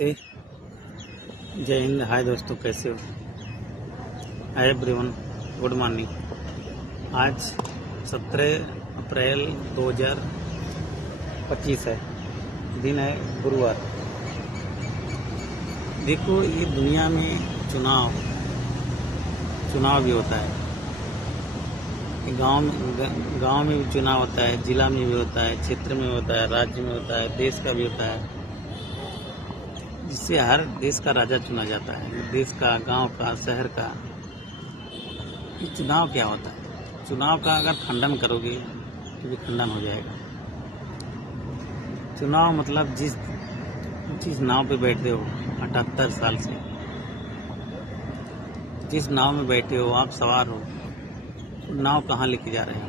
नमस्ते, जय हिंद। हाय दोस्तों, कैसे हो? Hi everyone, good morning. आज 17 अप्रैल 2025 है, दिन है गुरुवार। देखो, ये दुनिया में चुनाव भी होता है। गांव में भी चुनाव होता है, जिला में भी होता है, क्षेत्र में होता है, राज्य में होता है, देश का भी होता है, जिससे हर देश का राजा चुना जाता है। देश का, गांव का, शहर का। ये चुनाव क्या होता है? चुनाव का अगर खंडन करोगे तो भी खंडन हो जाएगा। चुनाव मतलब जिस नाव पे बैठे हो 78 साल से, जिस नाव में बैठे हो, आप सवार हो, नाव कहाँ लेके जा रहे हो?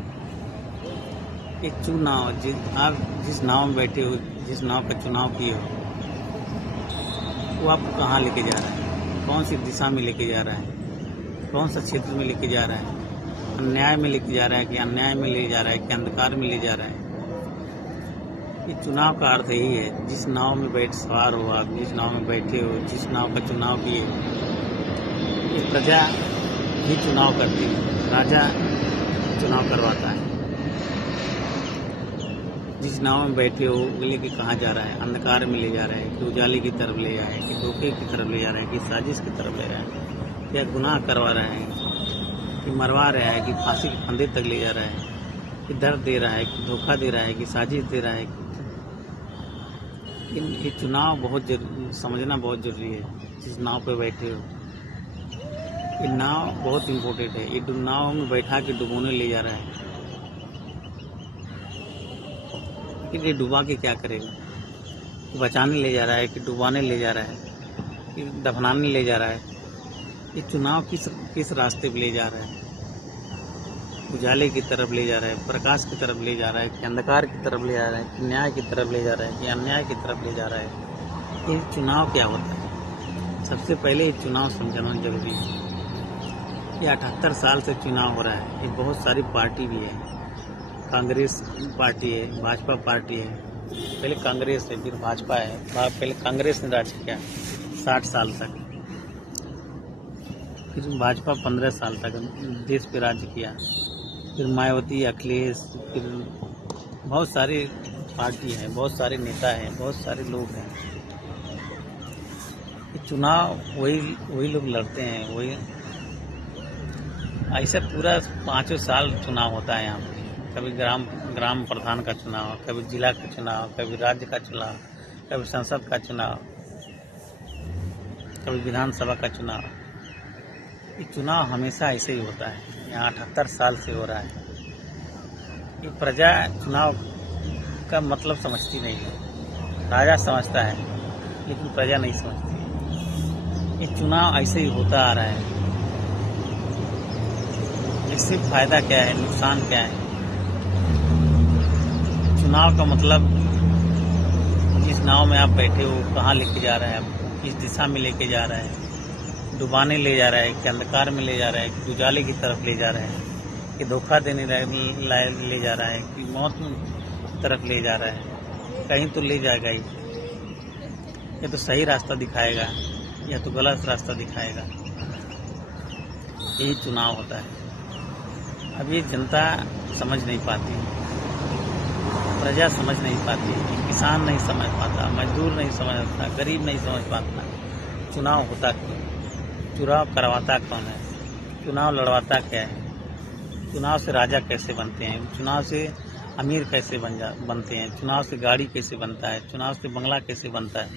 एक चुनाव, आप जिस नाव में बैठे हो, जिस नाव का चुनाव किए हो, वो आपको कहाँ लेके जा रहा है? कौन सी दिशा में लेके जा रहा है? कौन सा क्षेत्र में लेके जा रहा है? अन्याय में लेके जा रहा है कि अन्याय में ले जा रहा है कि अंधकार में ले जा रहा है? ये चुनाव का अर्थ यही है। जिस नाव में सवार हो आप, जिस नाव में बैठे हो, जिस नाव का चुनाव किए हो, ये प्रजा ही चुनाव करती है, राजा चुनाव करवाता है। जिस नाव में बैठे हो वो लेके कहाँ जा रहा है? अंधकार में ले जा रहा है कि उजाले की तरफ ले जा रहा है कि धोखे की तरफ ले जा रहा है कि साजिश की तरफ ले रहा है, या गुनाह करवा रहा है कि मरवा रहा है कि फांसी के फंदे तक ले जा रहा है, कि दर्द दे रहा है कि धोखा दे रहा है कि साजिश दे रहा है। ये चुनाव समझना बहुत जरूरी है। जिस नाव पे बैठे हो, ये नाव बहुत इम्पोर्टेंट है। ये नाव में बैठा के डुबोने ले जा रहा है, कि ये डुबा के क्या करेगा? बचाने ले जा रहा है कि डुबाने ले जा रहा है कि दफनाने ले जा रहा है? ये चुनाव किस रास्ते पे ले जा रहा है? उजाले की तरफ ले जा रहा है, प्रकाश की तरफ ले जा रहा है कि अंधकार की तरफ ले जा रहा है, कि न्याय की तरफ ले जा रहा है कि अन्याय की तरफ ले जा रहा है? ये चुनाव क्या होता है? सबसे पहले ये चुनाव समझना जरूरी है। ये 78 साल से चुनाव हो रहा है। ये बहुत सारी पार्टी भी है। कांग्रेस पार्टी है, भाजपा पार्टी है। पहले कांग्रेस है, फिर भाजपा है। पहले कांग्रेस ने राज किया 60 साल तक, फिर भाजपा 15 साल तक देश पे राज्य किया, फिर मायावती, अखिलेश, फिर बहुत सारी पार्टी है, बहुत सारे नेता हैं, बहुत सारे लोग हैं। चुनाव वही लोग लड़ते हैं। वही ऐसे पूरा 5 साल चुनाव होता है यहाँ पे। कभी ग्राम प्रधान का चुनाव, कभी जिला का चुनाव, कभी राज्य का चुनाव, कभी संसद का चुनाव, कभी विधानसभा का चुनाव। ये चुनाव हमेशा ऐसे ही होता है। यहाँ 78 साल से हो रहा है। ये प्रजा चुनाव का मतलब समझती नहीं है। राजा समझता है लेकिन प्रजा नहीं समझती है। ये चुनाव ऐसे ही होता आ रहा है। इससे फायदा क्या है, नुकसान क्या है? चुनाव का मतलब, जिस नाव में आप बैठे हो कहाँ लेके जा रहा है, आपको किस दिशा में लेके जा रहा है? डुबाने ले जा रहा है कि अंधकार में ले जा रहा है कि उजाले की तरफ ले जा रहा है कि धोखा देने ले जा रहा है कि मौत की तरफ ले जा रहा है? कहीं तो ले जाएगा ही। या तो सही रास्ता दिखाएगा या तो गलत रास्ता दिखाएगा। यही चुनाव होता है। अब ये जनता समझ नहीं पाती, प्रजा समझ नहीं पाती, किसान नहीं समझ पाता, मजदूर नहीं समझता, गरीब नहीं समझ पाता। चुनाव होता क्यों? चुनाव करवाता कौन है? चुनाव लड़वाता क्या है? चुनाव से राजा कैसे बनते हैं? चुनाव से अमीर कैसे बनते हैं? चुनाव से गाड़ी कैसे बनता है? चुनाव से बंगला कैसे बनता है?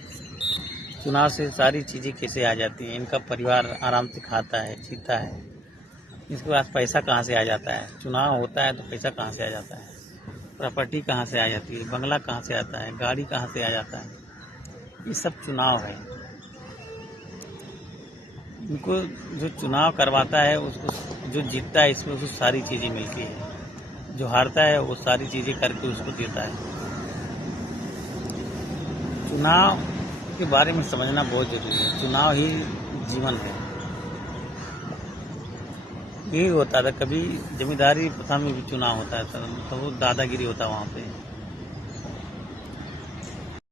चुनाव से सारी चीज़ें कैसे आ जाती हैं? इनका परिवार आराम से खाता है, जीता है। इसके पास पैसा कहाँ से आ जाता है? चुनाव होता है तो पैसा कहाँ से आ जाता है? प्रॉपर्टी कहाँ से आ जाती है? बंगला कहाँ से आता है? गाड़ी कहाँ से आ जाता है? ये सब चुनाव है। उनको जो चुनाव करवाता है, उसको जो जीतता है, इसमें उसको सारी चीज़ें मिलती है। जो हारता है वो सारी चीज़ें करके उसको देता है। चुनाव के बारे में समझना बहुत जरूरी है। चुनाव ही जीवन है। यही होता था, कभी जमींदारी प्रथा में भी चुनाव होता था, तो वो दादागिरी होता वहाँ पे।